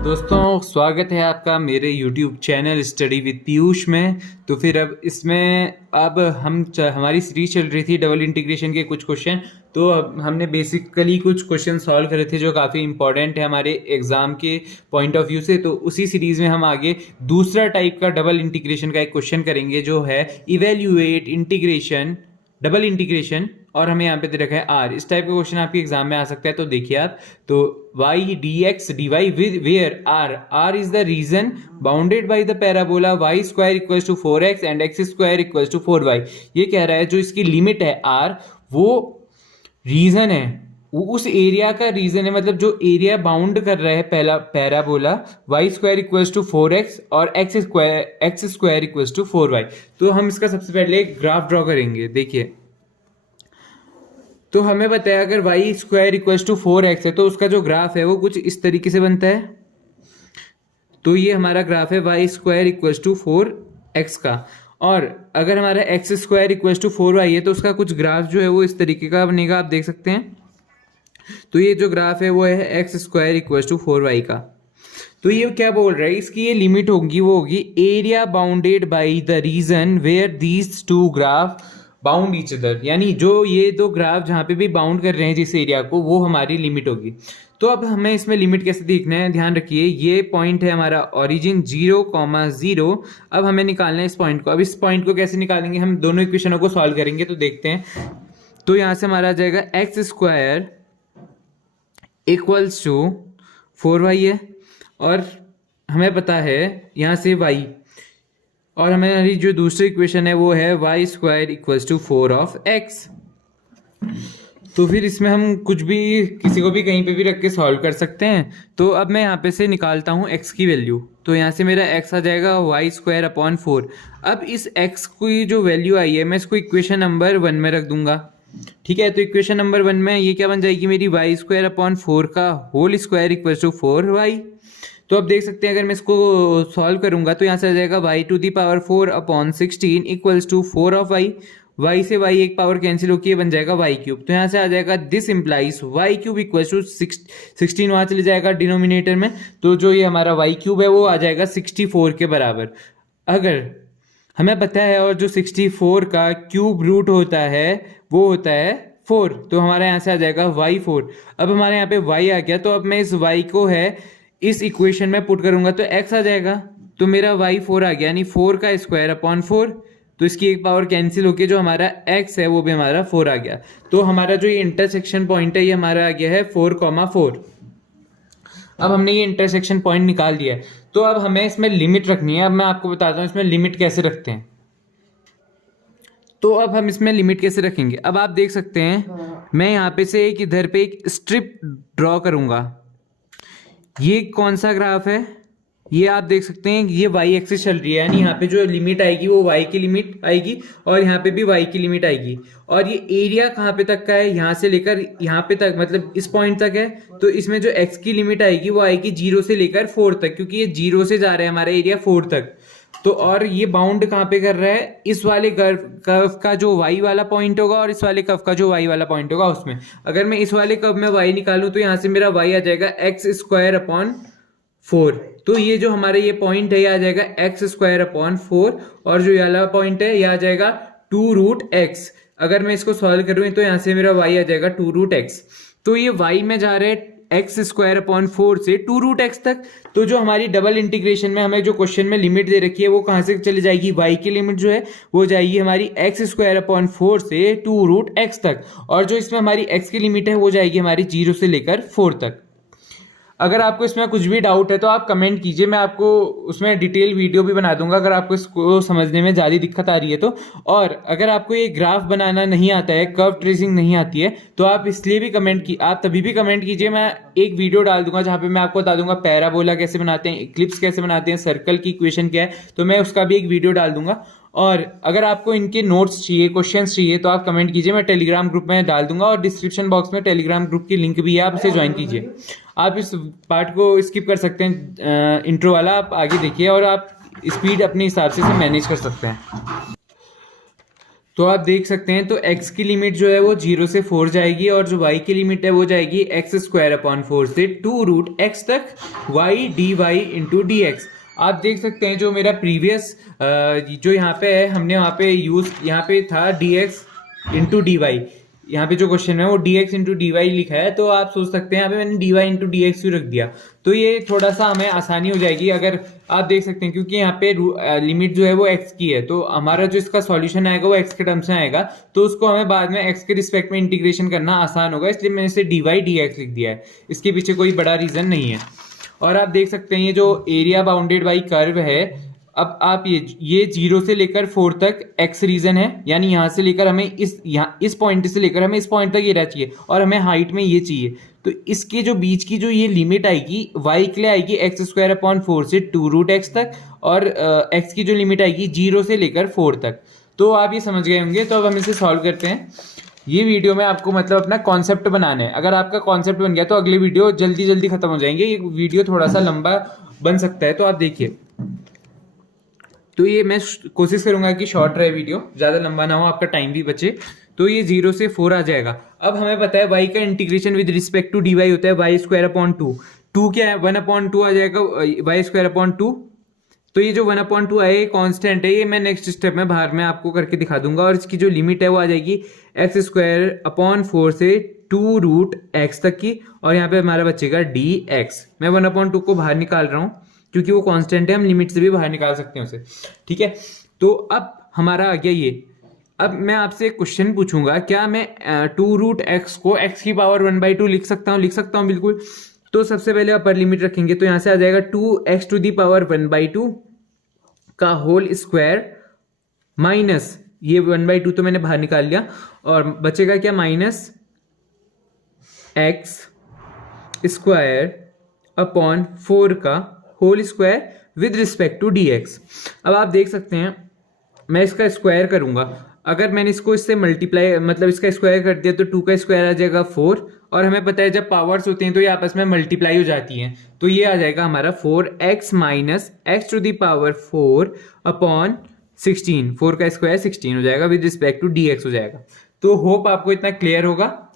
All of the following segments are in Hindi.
दोस्तों स्वागत है आपका मेरे YouTube channel study with Piyush में। तो फिर अब इसमें हमारी सीरीज चल रही थी डबल इंटीग्रेशन के कुछ क्वेश्चन। तो अब हमने बेसिकली कुछ क्वेश्चन सॉल्व करे थे जो काफ़ी इंपॉर्टेंट है हमारे एग्जाम के पॉइंट ऑफ व्यू से। तो उसी सीरीज में हम आगे दूसरा टाइप का डबल इंटीग्रेशन का एक क्वेश्चन करेंगे जो है इवेल्युएट इंटीग्रेशन डबल इंटीग्रेशन, और हमें यहाँ पे दे रखा है आर। इस टाइप का क्वेश्चन आपके एग्जाम में आ सकता है। तो देखिए आप, तो y dx dy with where r is the region bounded by the parabola y square equals to 4x and x square equals to 4y। ये कह रहा है जो इसकी लिमिट है r वो रीजन है, वो उस एरिया का रीजन है, मतलब जो एरिया बाउंड कर रहा है पहला parabola y square equals to 4x और x square equals to 4y। तो हम इसका सबसे पहले एक ग्राफ ड्रॉ करेंगे। देखिए, तो हमें बताया अगर y square equals to 4x है तो उसका जो ग्राफ है वो कुछ इस तरीके से बनता है। तो ये हमारा ग्राफ है y square equals to 4x का, और अगर हमारा x square equals to 4y है तो उसका कुछ ग्राफ जो है वो इस तरीके का बनेगा, आप देख सकते हैं। तो ये जो ग्राफ है वो है x square equals to 4y का। तो ये क्या बोल रहा है, इसकी ये लिमिट होगी वो होगी area bounded by the region where these two graph bound each other, यानी जो ये दो ग्राफ जहाँ पे भी बाउंड कर रहे हैं जिस एरिया को, वो हमारी लिमिट होगी। तो अब हमें इसमें लिमिट कैसे देखना है, ध्यान रखिए ये पॉइंट है हमारा ओरिजिन 0,0। अब हमें निकालना है इस पॉइंट को। अब इस पॉइंट को कैसे निकालेंगे, हम दोनों इक्वेशनों को सॉल्व करेंगे। तो देखते हैं, तो यहाँ से हमारा आ जाएगा x square equals to 4y है, और हमें पता है यहाँ से y, और हमारी जो दूसरी इक्वेशन है वो है y square equals to 4 of x। तो फिर इसमें हम कुछ भी किसी को भी कहीं पे भी रख के सॉल्व कर सकते हैं। तो अब मैं यहाँ पे से निकालता हूँ x की वैल्यू। तो यहाँ से मेरा x आ जाएगा y स्क्वायर अपॉन 4। अब इस x की जो वैल्यू आई है मैं इसको इक्वेशन नंबर 1 में रख दूंगा, ठीक है। तो इक्वेशन नंबर 1 में ये क्या बन जाएगी मेरी y स्क्वायर अपॉन 4 का whole square equals to 4y। तो अब देख सकते हैं अगर मैं इसको सॉल्व करूंगा तो यहाँ से आ जाएगा y to the power 4 upon 16 equals to 4 of y से y एक पावर कैंसिल होकर बन जाएगा y क्यूब। तो यहाँ से आ जाएगा this implies y cube equals to 16 वहाँ चले जाएगा डिनोमिनेटर में, तो जो ये हमारा y क्यूब है वो आ जाएगा 64 के बराबर। अगर हमें पता है और जो 64 का क्यूब रूट होता है वो होता है 4, तो हमारे यहाँ से आ जाएगा y4। अब हमारे यहाँ पे y आ गया, तो अब मैं इस y को है इस इक्वेशन में पुट करूंगा तो x आ जाएगा, तो मेरा y4 आ गया, यानी 4 का स्क्वायर अपॉन 4। तो इसकी एक पावर कैंसिल होके जो हमारा x है वो भी हमारा 4 आ गया। तो हमारा जो ये इंटरसेक्शन पॉइंट है ये हमारा आ गया है 4,4। अब हमने ये इंटरसेक्शन पॉइंट निकाल दिया है। तो अब हमें इसमें लिमिट रखनी है। अब मैं आपको बताता हूँ इसमें लिमिट कैसे रखते हैं। तो अब हम इसमें लिमिट कैसे रखेंगे, अब आप देख सकते हैं मैं यहाँ पे से एक इधर पे एक स्ट्रिप ड्रॉ करूंगा। ये कौन सा ग्राफ है, ये आप देख सकते हैं ये y एक्सिस चल रही है, यानी यहाँ पे जो लिमिट आएगी वो y की लिमिट आएगी और यहाँ पे भी y की लिमिट आएगी। और ये एरिया कहाँ पे तक का है, यहाँ से लेकर यहाँ पे तक, मतलब इस पॉइंट तक है। तो इसमें जो x की लिमिट आएगी वो आएगी 0 से लेकर 4 तक, क्योंकि ये 0 से जा रहा है हमारा एरिया 4 तक। तो और ये बाउंड कहाँ पे कर रहा है, इस वाले कर्व का जो y वाला पॉइंट होगा और इस वाले कर्व का जो y वाला पॉइंट होगा उसमें। अगर मैं इस वाले कर्व में y निकालूं तो यहाँ से मेरा y आ जाएगा x स्क्वायर अपॉन 4। तो ये जो हमारा ये पॉइंट है ये आ जाएगा x स्क्वायर अपॉन 4, और जो ये वाला पॉइंट है ये आ जाएगा 2 रूट x। अगर मैं इसको सॉल्व करूँ तो यहाँ से मेरा y आ जाएगा 2 रूट x। तो ये y में जा रहा है एक्स स्क्वायर अपॉन 4 से 2 रूट एक्स तक। तो जो हमारी डबल इंटीग्रेशन में हमें जो क्वेश्चन में लिमिट दे रखी है वो कहाँ से चली जाएगी, y की लिमिट जो है वो जाएगी हमारी एक्स स्क्वायर अपॉन 4 से 2 रूट एक्स तक, और जो इसमें हमारी x की लिमिट है वो जाएगी हमारी 0 से लेकर 4 तक। अगर आपको इसमें कुछ भी डाउट है तो आप कमेंट कीजिए, मैं आपको उसमें डिटेल वीडियो भी बना दूंगा अगर आपको इसको समझने में ज़्यादा दिक्कत आ रही है तो। और अगर आपको ये ग्राफ बनाना नहीं आता है, कर्व ट्रेसिंग नहीं आती है, तो आप इसलिए भी आप तभी भी कमेंट कीजिए। मैं एक वीडियो डाल दूंगा जहाँ पे मैं आपको बता दूंगा पैराबोला कैसे बनाते हैं, इक्लिप्स कैसे बनाते हैं, सर्कल की इक्वेशन क्या है, तो मैं उसका भी एक वीडियो डाल दूंगा। और अगर आपको इनके नोट्स चाहिए, क्वेश्चंस चाहिए, तो आप कमेंट कीजिए, मैं टेलीग्राम ग्रुप में डाल दूंगा, और डिस्क्रिप्शन बॉक्स में टेलीग्राम ग्रुप की लिंक भी है, आप इसे ज्वाइन कीजिए। आप इस पार्ट को स्किप कर सकते हैं, इंट्रो वाला आप आगे देखिए, और आप स्पीड अपने हिसाब से मैनेज कर सकते हैं। तो आप देख सकते हैं, तो x की लिमिट जो है वो 0 से 4 जाएगी और जो y की लिमिट है वो जाएगी x² / 4 से 2 रूट x तक y dy into D x. आप देख सकते हैं जो मेरा प्रीवियस जो यहाँ पे है, हमने वहाँ पे यूज यहाँ पे था dx इंटू डी वाई। यहाँ पे जो क्वेश्चन है वो dx इंटू डी वाई लिखा है, तो आप सोच सकते हैं यहाँ पे मैंने dy इंटू डी एक्स क्यों रख दिया। तो ये थोड़ा सा हमें आसानी हो जाएगी अगर आप देख सकते हैं, क्योंकि यहाँ पे लिमिट जो है वो x की है, तो हमारा जो इसका सॉल्यूशन आएगा वो x के टर्म्स में आएगा, तो उसको हमें बाद में x के रिस्पेक्ट में इंटीग्रेशन करना आसान होगा, इसलिए मैंने इसे dy dx लिख दिया है। इसके पीछे कोई बड़ा रीजन नहीं है। और आप देख सकते हैं ये जो एरिया बाउंडेड बाई कर्व है, अब आप ये 0 से लेकर 4 तक x रीजन है, यानी यहाँ से लेकर हमें इस पॉइंट से लेकर हमें इस पॉइंट तक ये रहना चाहिए और हमें हाइट में ये चाहिए। तो इसके जो बीच की जो ये लिमिट आएगी y के लिए आएगी x² / 4 से 2 रूट x तक, और x की जो लिमिट आएगी 0 से लेकर 4 तक। तो आप ये समझ गए होंगे। तो अब हम इसे सॉल्व करते हैं। ये वीडियो में आपको मतलब अपना कॉन्सेप्ट बनाना है। अगर आपका कॉन्सेप्ट बन गया तो अगले वीडियो जल्दी जल्दी खत्म हो जाएंगे। ये वीडियो थोड़ा सा लंबा बन सकता है, तो आप देखिए। तो ये मैं कोशिश करूंगा कि शॉर्ट रहे वीडियो, ज़्यादा लंबा ना हो, आपका टाइम भी बचे। तो ये 0 से 4 आ जाएगा। अब हमें पता है y का integration with respect to dy होता है y² / 2 क्या है 1/2 आ जाएगा y² / 2। तो ये जो 1/2 है ये कांस्टेंट है, ये मैं नेक्स्ट स्टेप में बाहर में आपको करके दिखा दूंगा। और इसकी जो लिमिट है वो आ जाएगी x² / 4 से 2 रूट x तक की, और यहाँ पे हमारा बचेगा dx। मैं 1/2 को बाहर निकाल रहा हूँ क्योंकि वो कांस्टेंट है, हम लिमिट से भी बाहर निकाल सकते हैं उसे, ठीक है। तो अब हमारा आ गया ये। अब मैं आपसे एक क्वेश्चन पूछूंगा, क्या मैं 2 रूट x को x की पावर 1/2 लिख सकता हूँ? लिख सकता हूँ, बिल्कुल। तो सबसे पहले अपर लिमिट रखेंगे, तो यहाँ से आ जाएगा 2x⁻1/2 का होल स्क्वायर माइनस ये 1/2 तो मैंने बाहर निकाल लिया, और बचेगा क्या माइनस x² / 4 का whole square with respect to dx। अब आप देख सकते हैं मैं इसका स्क्वायर करूंगा, अगर मैंने इसको इससे मल्टीप्लाई मतलब इसका स्क्वायर कर दिया तो 2 का स्क्वायर आ जाएगा 4, और हमें पता है जब पावर्स होती हैं तो ये आपस में मल्टीप्लाई हो जाती हैं, तो ये आ जाएगा हमारा 4x - x⁴/16। 4 का स्क्वायर 16 हो जाएगा विद रिस्पेक्ट टू dx हो जाएगा। तो होप आपको इतना क्लियर होगा।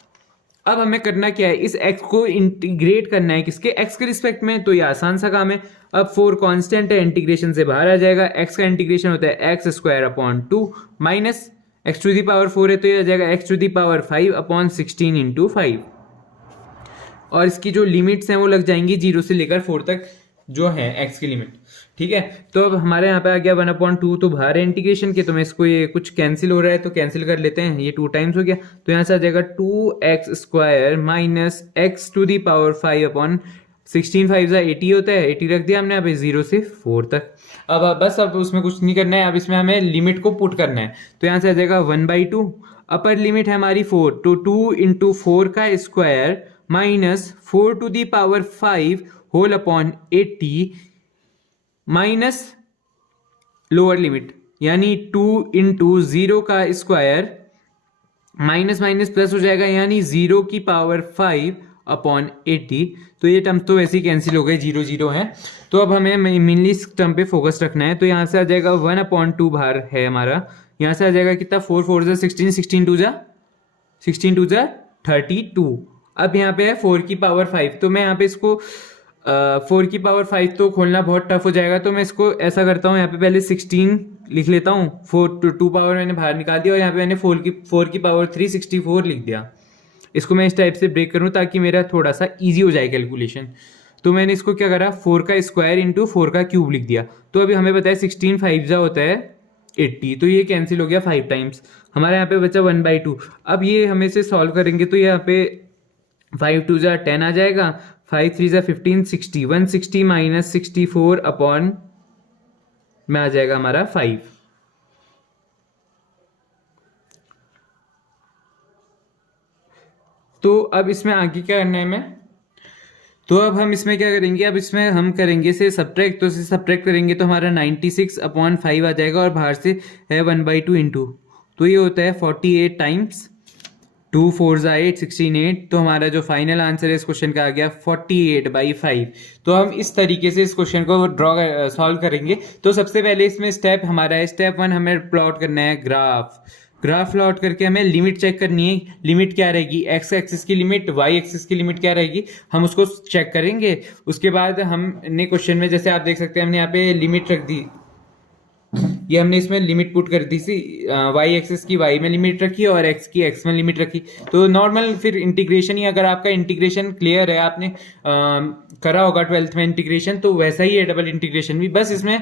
अब हमें करना क्या है, इस x को इंटीग्रेट करना है किसके, x के रिस्पेक्ट में। तो ये आसान सा काम है। अब 4 कांस्टेंट है, इंटीग्रेशन से बाहर आ जाएगा। x का इंटीग्रेशन होता है x² / 2 माइनस x⁴ है, तो ये आ जाएगा x⁵ / 5 और इसकी जो लिमिट्स हैं वो लग जाएंगी 0 से लेकर 4 तक जो है x की लिमिट, ठीक है। तो अब हमारे यहाँ पे आ गया 1/2, तो बाहर है इंटीग्रेशन के, तो मैं इसको ये कुछ कैंसिल हो रहा है तो कैंसिल कर लेते हैं, ये 2 टाइम्स हो गया। तो यहाँ से आ जाएगा 2x² - x⁵ (16 5 80 होता है, 80 रख दिया हमने। अब 0 से 4 तक। अब बस अब उसमें कुछ नहीं करना है, अब इसमें हमें लिमिट को पुट करना है। तो यहाँ से आ जाएगा 1/2, अपर लिमिट है हमारी 4, तो 2 × 4 का square minus 4⁵ whole upon 80 minus lower limit, यानी 2 × 0 का स्क्वायर माइनस माइनस प्लस हो जाएगा, यानी 0⁵ अपॉन 80। तो ये टर्म तो वैसे ही कैंसिल हो गए, 0 0 है। तो अब हमें मेनली इस टर्म पे फोकस रखना है। तो यहाँ से आ जाएगा 1/2 बाहर है हमारा, यहाँ से आ जाएगा कितना 4 4 जा 16, 16 2 जा 32। अब यहाँ पे है 4⁵, तो मैं यहाँ पे इसको 4⁵ तो खोलना बहुत टफ हो जाएगा, तो मैं इसको ऐसा करता हूँ, यहाँ पे पहले 16 लिख लेता हूँ, 2 पावर मैंने बाहर निकाल दिया, और यहाँ पे मैंने 4⁵ 64 लिख दिया। इसको मैं इस टाइप से ब्रेक करूँ ताकि मेरा थोड़ा सा ईजी हो जाए कैलकुलेशन। तो मैंने इसको क्या करा, 4 का स्क्वायर × 4 का क्यूब लिख दिया। तो अभी हमें पता है 16 5 जा होता है 80, तो ये कैंसिल हो गया 5 टाइम्स। हमारे यहाँ पे बचा 1/2। अब ये हमें से सॉल्व करेंगे तो यहाँ पे 5 2 जा 10 आ जाएगा, 5 3 जा 15 60, 160 माइनस 64 अपॉन में आ जाएगा हमारा 5। तो अब इसमें आगे क्या करना है तो अब हम इसमें क्या करेंगे, अब इसमें हम करेंगे से सब्ट्रैक्ट, तो इसे सब्ट्रैक्ट करेंगे तो हमारा 96/5 आ जाएगा, और बाहर से है 1/2 इंटू, तो ये होता है 48 टाइम्स 2 4 जा 8 16 8। तो हमारा जो फाइनल आंसर है इस क्वेश्चन का आ गया 48/5। तो हम इस तरीके से इस क्वेश्चन को सॉल्व करेंगे। तो सबसे पहले इसमें स्टेप हमारा है, स्टेप 1 हमें प्लॉट करना है ग्राफ। ग्राफ प्लॉट करके हमें लिमिट चेक करनी है, लिमिट क्या रहेगी, एक्स एक्सिस की लिमिट, वाई एक्सिस की लिमिट क्या रहेगी, हम उसको चेक करेंगे। उसके बाद हमने क्वेश्चन में जैसे आप देख सकते हैं हमने यहाँ पे लिमिट रख दी, ये हमने इसमें लिमिट पुट कर दी थी, वाई एक्सिस की वाई में लिमिट रखी और एक्स की एक्स में लिमिट रखी। तो नॉर्मल फिर इंटीग्रेशन ही, अगर आपका इंटीग्रेशन क्लियर है, आपने करा होगा 12th में इंटीग्रेशन, तो वैसा ही है डबल इंटीग्रेशन भी। बस इसमें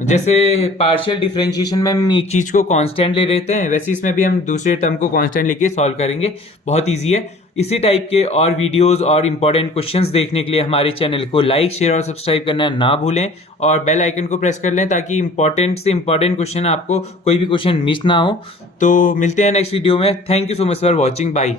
जैसे पार्शियल डिफरेंशिएशन में हम एक चीज को कांस्टेंट ले लेते हैं, वैसे इसमें भी हम दूसरे टर्म को कांस्टेंट लेके सॉल्व करेंगे। बहुत इजी है। इसी टाइप के और वीडियोस और इंपॉर्टेंट क्वेश्चंस देखने के लिए हमारे चैनल को लाइक, शेयर और सब्सक्राइब करना ना भूलें, और बेल आइकन को प्रेस कर लें ताकि इंपॉर्टेंट से इंपॉर्टेंट क्वेश्चन, आपको कोई भी क्वेश्चन मिस ना हो। तो मिलते हैं नेक्स्ट वीडियो में। Thank you so much for watching. Bye.